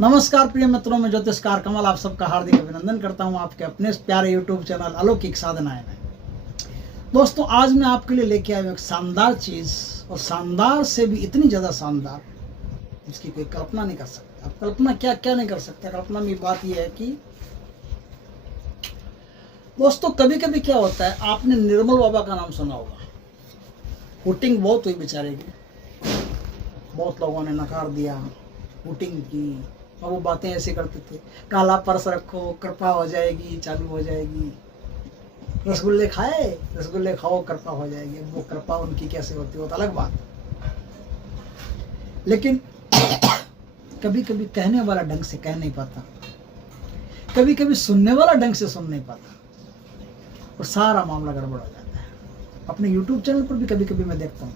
नमस्कार प्रिय मित्रों, में ज्योतिषकार कमल आप सबका हार्दिक अभिनंदन करता हूं आपके अपने प्यारे यूट्यूब चैनल अलौकिक साधनाएं में। दोस्तों, आज मैं आपके लिए लेके आया हूं एक शानदार चीज, और शानदार से भी इतनी ज्यादा शानदार जिसकी कोई कल्पना नहीं कर सकते। आप कल्पना क्या क्या नहीं कर सकते। कल्पना में बात यह है कि दोस्तों, कभी कभी क्या होता है, आपने निर्मल बाबा का नाम सुना होगा। वोटिंग बहुत हुई बेचारे की, बहुत लोगों ने नकार दिया, वोटिंग की, और वो बातें ऐसे करते थे, काला पर्स रखो कृपा हो जाएगी, चालू हो जाएगी। रसगुल्ले खाए, रसगुल्ले खाओ कृपा हो जाएगी। वो कृपा उनकी कैसे होती है वो तो अलग बात। लेकिन कभी कभी कहने वाला ढंग से कह नहीं पाता, कभी कभी सुनने वाला ढंग से सुन नहीं पाता, और सारा मामला गड़बड़ हो जाता है। अपने YouTube चैनल पर भी कभी कभी मैं देखता हूँ,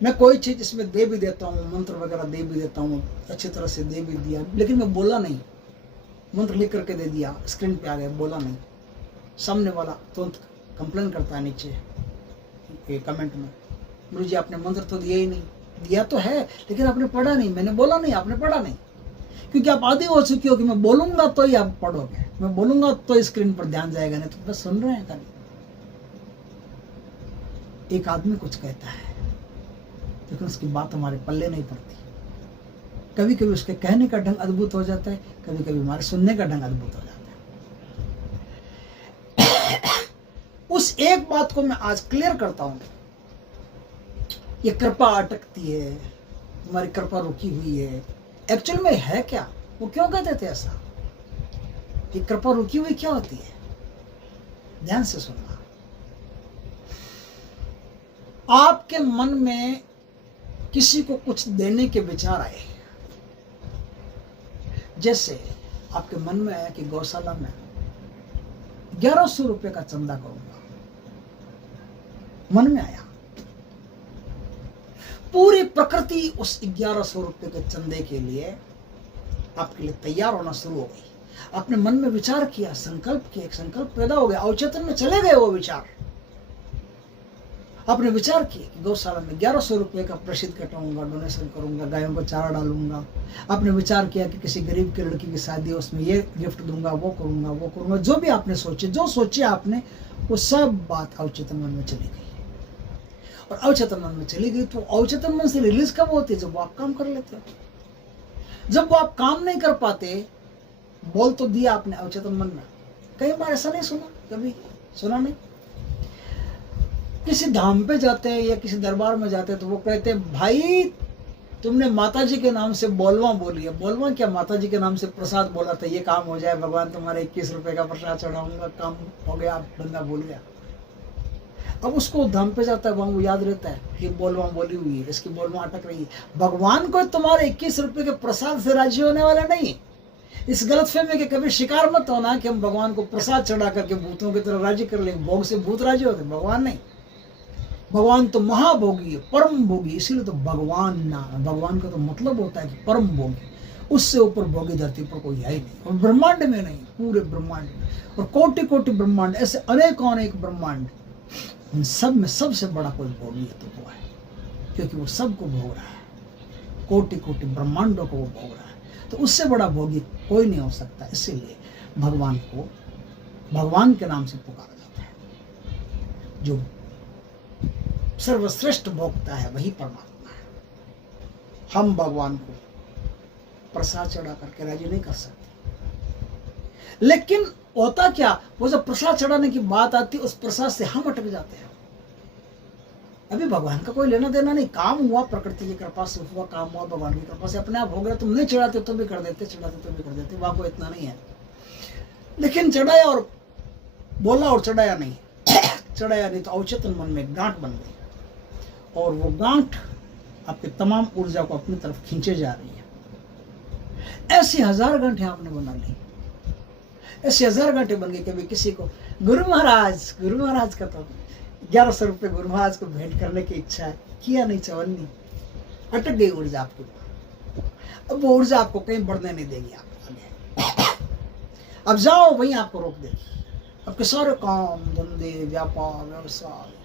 मैं कोई चीज़ इसमें दे भी देता हूँ, मंत्र वगैरह दे भी देता हूँ, अच्छी तरह से दे भी दिया, लेकिन मैं बोला नहीं। मंत्र लिख करके दे दिया, स्क्रीन पे आ गया, बोला नहीं। सामने वाला तुरंत कंप्लेन करता है नीचे कमेंट में, गुरु जी आपने मंत्र तो दिया ही नहीं। दिया तो है, लेकिन आपने पढ़ा नहीं। मैंने बोला नहीं, आपने पढ़ा नहीं, क्योंकि आप आदि हो चुके हो कि मैं बोलूंगा तो ही आप पढ़ोगे, मैं बोलूंगा तो स्क्रीन पर ध्यान जाएगा, नहीं तो बस सुन रहे हैं खाली। एक आदमी कुछ कहता है, लेकिन उसकी बात हमारे पल्ले नहीं पड़ती। कभी कभी उसके कहने का ढंग अद्भुत हो जाता है, कभी कभी हमारे सुनने का ढंग अद्भुत हो जाता है। उस एक बात को मैं आज क्लियर करता हूं। ये कृपा अटकती है, हमारी कृपा रुकी हुई है, एक्चुअल में है क्या? वो क्यों कहते थे ऐसा? ये कृपा रुकी हुई क्या होती है? ध्यान से सुनना। आपके मन में किसी को कुछ देने के विचार आए, जैसे आपके मन में आया कि गौशाला में 1100 रुपए का चंदा करूंगा, मन में आया। पूरी प्रकृति उस 1100 रुपए के चंदे के लिए आपके लिए तैयार होना शुरू हो गई। आपने मन में विचार किया, संकल्प किया, एक संकल्प पैदा हो गया, अवचेतन में चले गए वो विचार। आपने विचार किया कि गौशाला में 1100 रुपए का प्रसिद्ध कटाऊंगा, डोनेशन करूंगा, गायों को चारा डालूंगा। आपने विचार किया कि किसी गरीब की लड़की की शादी है, उसमें ये गिफ्ट दूंगा, वो करूंगा, वो करूंगा। जो भी आपने सोचे, जो सोचे आपने, वो सब बात अवचेतन मन में चली गई। और अवचेतन मन में चली गई तो अवचेतन मन से रिलीज कब होती है? जब वो आप काम कर लेते हो। जब वो आप काम नहीं कर पाते, बोल तो दिया आपने अवचेतन मन में। कई बार ऐसा नहीं सुना? कभी सुना नहीं? किसी धाम पे जाते हैं या किसी दरबार में जाते हैं तो वो कहते हैं, भाई तुमने माता जी के नाम से बोलवा बोली है। बोलवा क्या? माता जी के नाम से प्रसाद बोला था, ये काम हो जाए, भगवान तुम्हारे 21 रुपए का प्रसाद चढ़ाऊंगा, काम हो गया, आप बंदा बोल गया। अब उसको धाम पे जाता है, वहां वो याद रहता है ये बोलवा बोली हुई है, इसकी बोलवा अटक रही है। भगवान को तुम्हारे 21 रुपए के प्रसाद से राजी होने वाले नहीं। इस गलतफहमी के कभी शिकार मत होना कि हम भगवान को प्रसाद चढ़ा करके भूतों की तरह राजी कर लेंगे। भोग से भूत राजी होते, भगवान नहीं। भगवान तो महाभोगी है, परम भोगी, इसीलिए तो भगवान नाम है। भगवान का तो मतलब होता है कि परम भोगी, उससे ऊपर भोगी धरती पर कोई है ही नहीं, और ब्रह्मांड में नहीं, पूरे ब्रह्मांड में। और कोटि कोटि ब्रह्मांड, ऐसे अनेकों अनेक ब्रह्मांड, उन सब में सबसे बड़ा कोई भोगी है तो वो है, क्योंकि वो सबको भोग रहा है, कोटि कोटि ब्रह्मांडों को वो भोग रहा है। तो उससे बड़ा भोगी कोई नहीं हो सकता। इसीलिए भगवान को भगवान के नाम से पुकारा जाता है। जो सर्वश्रेष्ठ भोक्ता है वही परमात्मा है। हम भगवान को प्रसाद चढ़ा करके राजी नहीं कर सकते। लेकिन होता क्या, वो जब प्रसाद चढ़ाने की बात आती है, उस प्रसाद से हम अटक जाते हैं। अभी भगवान का कोई लेना देना नहीं, काम हुआ प्रकृति की कृपा से हुआ, काम हुआ भगवान की कृपा से, अपने आप हो गया। तुम नहीं चढ़ाते तो भी कर देते, चढ़ाते तो भी कर देते, वहां को इतना नहीं है। लेकिन चढ़ाया और बोला और चढ़ाया नहीं, चढ़ाया नहीं तो अवचेतन मन में गांठ बन गई, और वो गांठ आपके तमाम ऊर्जा को अपनी तरफ खींचे जा रही है। ऐसी 1000 गांठें आपने बना ली, ऐसे 1000 गांठें बन गई। कभी किसी को गुरु महाराज का तो 1100 रुपये गुरु महाराज को भेंट करने की इच्छा है, किया नहीं, चवन्नी अटक गई ऊर्जा आपकी। अब वो ऊर्जा आपको कहीं बढ़ने नहीं देगी, आप आगे अब जाओ वहीं आपको रोक देगी। आपके सारे काम धंधे, व्यापार, व्यवसाय,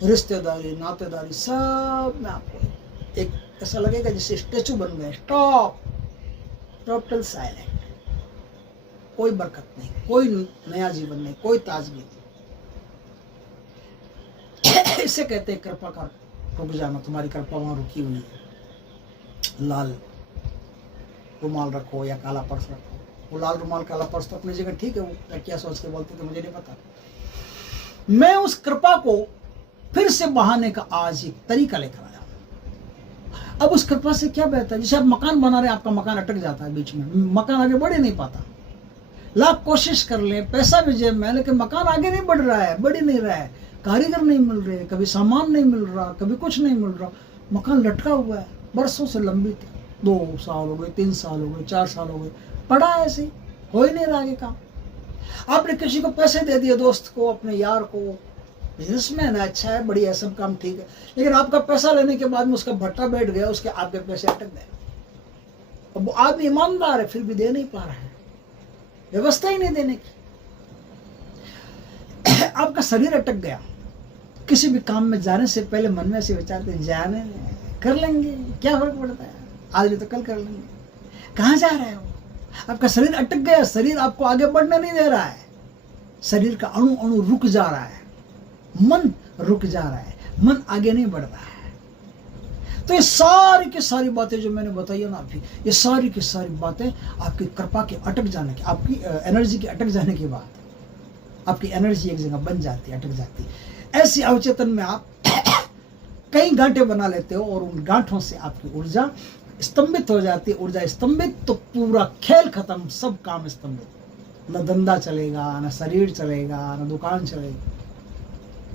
रिश्तेदारी, नातेदारी, सब में आपको एक ऐसा लगेगा जैसे स्टेचू बन गए। स्टॉप, टोटल साइलेंट, कोई बरकत नहीं, कोई नया जीवन नहीं, कोई ताजगी नहीं। इसे कहते हैं कृपा का रुक जाना। तुम्हारी कृपा वहां रुकी हुई है। लाल रुमाल रखो या काला पर्स रखो। वो लाल रुमाल काला पर्स तो अपनी जगह ठीक है, वो क्या सोच के बोलते थे मुझे नहीं पता। मैं उस कृपा को फिर से बहाने का आज एक तरीका लेकर आया हूं। अब उस कृपा से क्या बेहतर है, जैसे आप मकान बना रहे हैं, आपका मकान अटक जाता है बीच में, मकान आगे बढ़ ही नहीं पाता। लाख कोशिश कर ले, पैसा भी जेब में, लेकिन मकान आगे नहीं बढ़ रहा है, बढ़ ही नहीं रहा है, कारीगर नहीं मिल रहे, कभी सामान नहीं मिल रहा, कभी कुछ नहीं मिल रहा, मकान लटका हुआ है बरसों से, लंबी 2 साल हो गए, 3 साल हो गए, 4 साल हो गए, पड़ा है ऐसे, हो ही नहीं रहा आगे काम। आपने किसी को पैसे दे दिए, दोस्त को, अपने यार को, बिजनेसमैन है, अच्छा है, बढ़िया, सब काम ठीक है, लेकिन आपका पैसा लेने के बाद में उसका भट्टा बैठ गया, उसके आपके पैसे अटक गए। अब वो आदमी ईमानदार है, फिर भी दे नहीं पा रहा है, व्यवस्था ही नहीं देने की। आपका शरीर अटक गया, किसी भी काम में जाने से पहले मन में ऐसे विचारते हैं, जाने कर लेंगे, क्या फर्क पड़ता है, आज भी तो कल कर लेंगे, कहाँ जा रहे हो। आपका शरीर अटक गया, शरीर आपको आगे बढ़ने नहीं दे रहा है, शरीर का अणु अणु रुक जा रहा है, मन रुक जा रहा है, मन आगे नहीं बढ़ रहा है। तो ये सारी की सारी बातें जो मैंने बताई है ना अभी, ये सारी की सारी बातें आपकी कृपा के अटक जाने की, आपकी एनर्जी के अटक जाने की बात, आपकी एनर्जी एक जगह बन जाती है, अटक जाती है। ऐसी अवचेतन में आप कई गांठें बना लेते हो और उन गांठों से आपकी ऊर्जा स्तंभित हो जाती है। ऊर्जा स्तंभित तो पूरा खेल खत्म, सब काम स्तंभित, न धंधा चलेगा, न शरीर चलेगा, न दुकान चलेगी,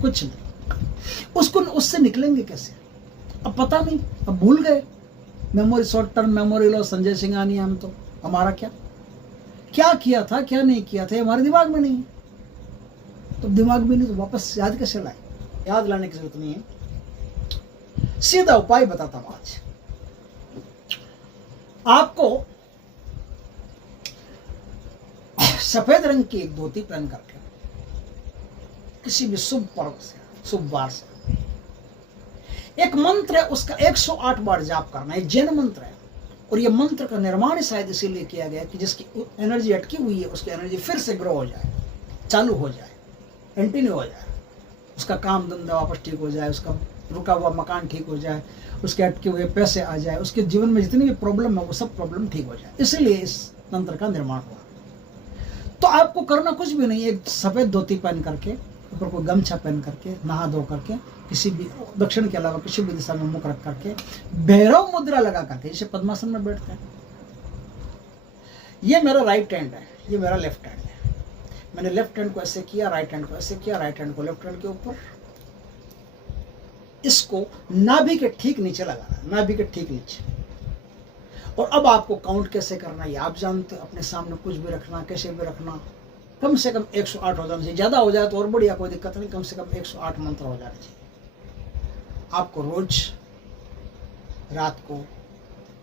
कुछ नहीं। उससे निकलेंगे कैसे, अब पता नहीं, अब भूल गए, मेमोरी, शॉर्ट टर्म मेमोरी लो, संजय सिंघानिया हम तो, हमारा क्या किया था, क्या नहीं किया था, हमारे दिमाग में नहीं है। तो दिमाग में नहीं तो वापस याद कैसे लाए, याद लाने की जरूरत नहीं है। सीधा उपाय बताता हूं आज आपको। सफेद रंग की एक धोती पहन करके किसी भी शुभ पर्व से, शुभ वार से एक मंत्र है, उसका 108 बार जाप करना है। जैन मंत्र है और ये मंत्र का निर्माण शायद इसीलिए किया गया कि जिसकी एनर्जी अटकी हुई है उसकी एनर्जी फिर से ग्रो हो जाए, चालू हो जाए, कंटिन्यू हो जाए, उसका काम धंधा वापस ठीक हो जाए, उसका रुका हुआ मकान ठीक हो जाए, उसके अटके हुए पैसे आ जाए, उसके जीवन में जितनी भी प्रॉब्लम है वो सब प्रॉब्लम ठीक हो जाए। इसलिए इस तंत्र का निर्माण हुआ। तो आपको करना कुछ भी नहीं, एक सफेद धोती पहन करके, ऊपर कोई गमछा पहन करके, नहा धो करके, किसी भी दक्षिण के अलावा किसी भी दिशा में मुख रख करके, भैरव मुद्रा लगा करके, जैसे पद्मासन में बैठते हैं। ये मेरा राइट हैंड है, ये मेरा लेफ्ट हैंड है। मैंने लेफ्ट हैंड को ऐसे किया, राइट हैंड को ऐसे किया, राइट हैंड को लेफ्ट हैंड के ऊपर, इसको नाभि के ठीक नीचे लगाना, नाभि के ठीक नीचे। और अब आपको काउंट कैसे करना ये आप जानते हो, अपने सामने कुछ भी रखना, कैसे भी रखना, कम से कम 108 हो जाना चाहिए, ज्यादा हो जाए तो और बढ़िया, कोई दिक्कत नहीं, कम से कम 108 मंत्र हो जाना चाहिए। आपको रोज रात को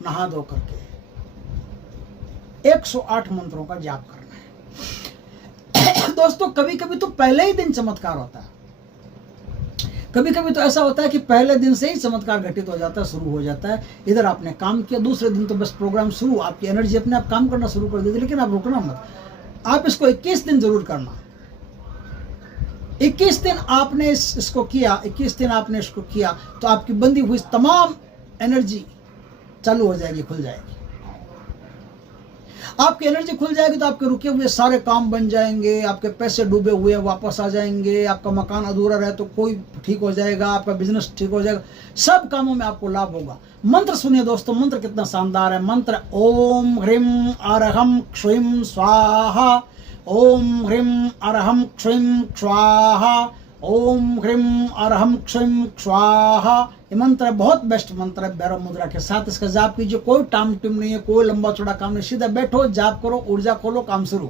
नहा धो करके 108 मंत्रों का जाप करना है। दोस्तों कभी कभी तो पहले ही दिन चमत्कार होता है, कभी कभी तो ऐसा होता है कि पहले दिन से ही चमत्कार घटित हो जाता है, शुरू हो जाता है। इधर आपने काम किया, दूसरे दिन तो बस प्रोग्राम शुरू, आपकी एनर्जी अपने आप काम करना शुरू कर देती, लेकिन आप रुकना मत। आप इसको 21 दिन जरूर करना। 21 दिन आपने इसको किया, 21 दिन आपने इसको किया तो आपकी बंदी हुई तमाम एनर्जी चालू हो जाएगी, खुल जाएगी। आपकी एनर्जी खुल जाएगी तो आपके रुके हुए सारे काम बन जाएंगे, आपके पैसे डूबे हुए वापस आ जाएंगे, आपका मकान अधूरा रहे तो कोई ठीक हो जाएगा, आपका बिजनेस ठीक हो जाएगा, सब कामों में आपको लाभ होगा। मंत्र सुनिए दोस्तों, मंत्र कितना शानदार है। मंत्र ओम ह्रीम अरहम क्षीम स्वाहा, ओम ह्रीम अरहम क्षीम स्वाहा, ओम ह्रीम अरहम क्षीम स्वाहा। ये मंत्र है, बहुत बेस्ट मंत्र है। भैरव मुद्रा के साथ इसका जाप कीजिए, कोई टाइम टिम नहीं है, कोई लंबा चौड़ा काम नहीं, सीधा बैठो, जाप करो, ऊर्जा खोलो, काम शुरू।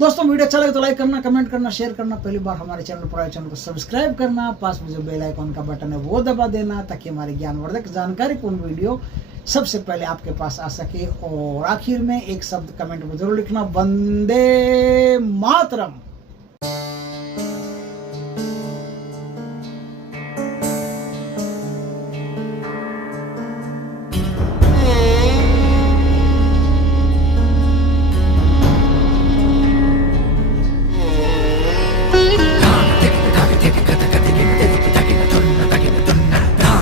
दोस्तों वीडियो अच्छा लगे तो लाइक करना, कमेंट करना, शेयर करना, पहली बार हमारे चैनल पर आए चैनल को सब्सक्राइब करना, पास में जो बेल आइकॉन का बटन है वो दबा देना, ताकि हमारी ज्ञानवर्धक जानकारीपूर्ण वीडियो सबसे पहले आपके पास आ सके। और आखिर में एक शब्द कमेंट में जरूर लिखना, वंदे मातरम।